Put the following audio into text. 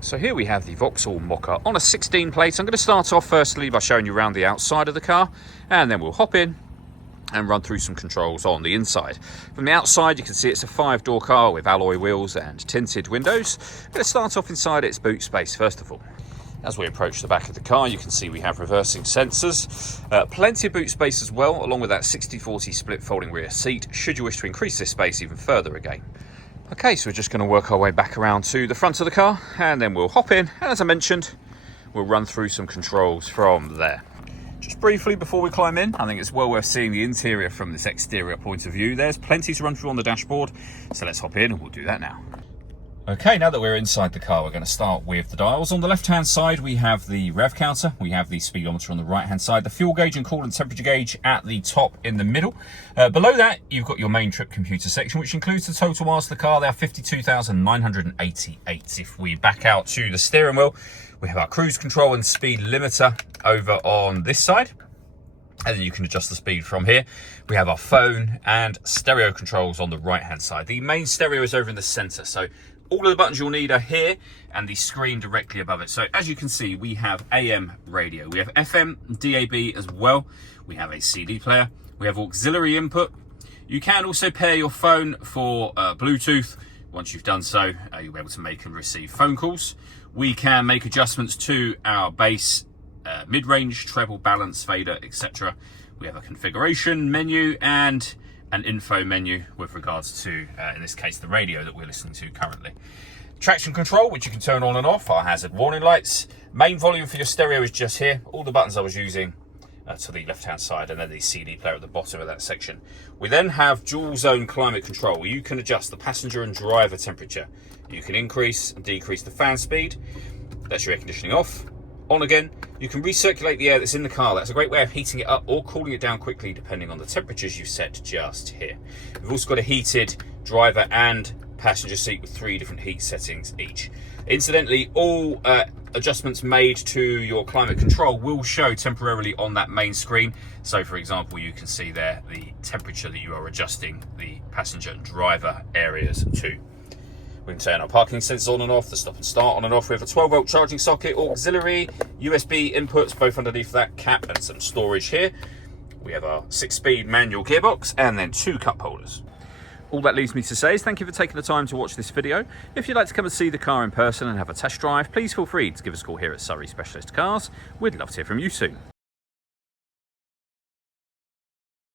So here we have the Vauxhall Mokka on a 16 plate. I'm going to start off firstly by showing you around the outside of the car, and then we'll hop in and run through some controls on the inside. From the outside you can see it's a 5-door car with alloy wheels and tinted windows. I'm going to start off inside its boot space first of all. As we approach the back of the car, you can see we have reversing sensors, plenty of boot space as well, along with that 60/40 split folding rear seat, should you wish to increase this space even further again. Okay, so we're just going to work our way back around to the front of the car, and then we'll hop in, and as I mentioned, we'll run through some controls from there. Just briefly before we climb in, I think it's well worth seeing the interior from this exterior point of view. There's plenty to run through on the dashboard, so let's hop in and we'll do that now. Okay, now that we're inside the car, we're going to start with the dials. On the left-hand side, we have the rev counter. We have the speedometer on the right-hand side, the fuel gauge and coolant temperature gauge at the top in the middle. Below that, you've got your main trip computer section, which includes the total miles of the car. They are 52,988. If we back out to the steering wheel, we have our cruise control and speed limiter over on this side. And then you can adjust the speed from here. We have our phone and stereo controls on the right-hand side. The main stereo is over in the center, so all of the buttons you'll need are here and the screen directly above it. So as you can see, we have AM radio, we have FM, DAB as well. We have a CD player, we have auxiliary input. You can also pair your phone for Bluetooth. Once you've done so, you'll be able to make and receive phone calls. We can make adjustments to our bass, mid-range, treble, balance, fader, etc. We have a configuration menu and an info menu with regards to, in this case, the radio that we're listening to currently. Traction control, which you can turn on and off, our hazard warning lights. Main volume for your stereo is just here. All the buttons I was using to the left-hand side, and then the CD player at the bottom of that section. We then have dual zone climate control, where you can adjust the passenger and driver temperature. You can increase and decrease the fan speed. That's your air conditioning off. On again, you can recirculate the air that's in the car. That's a great way of heating it up or cooling it down quickly depending on the temperatures you've set just here. We've also got a heated driver and passenger seat with 3 different heat settings each. Incidentally, all adjustments made to your climate control will show temporarily on that main screen. So for example, you can see there the temperature that you are adjusting the passenger and driver areas to. We can turn our parking sensors on and off, the stop and start on and off. We have a 12-volt charging socket, auxiliary, USB inputs, both underneath that cap, and some storage here. We have our 6-speed manual gearbox and then 2 cup holders. All that leaves me to say is thank you for taking the time to watch this video. If you'd like to come and see the car in person and have a test drive, please feel free to give us a call here at Surrey Specialist Cars. We'd love to hear from you soon.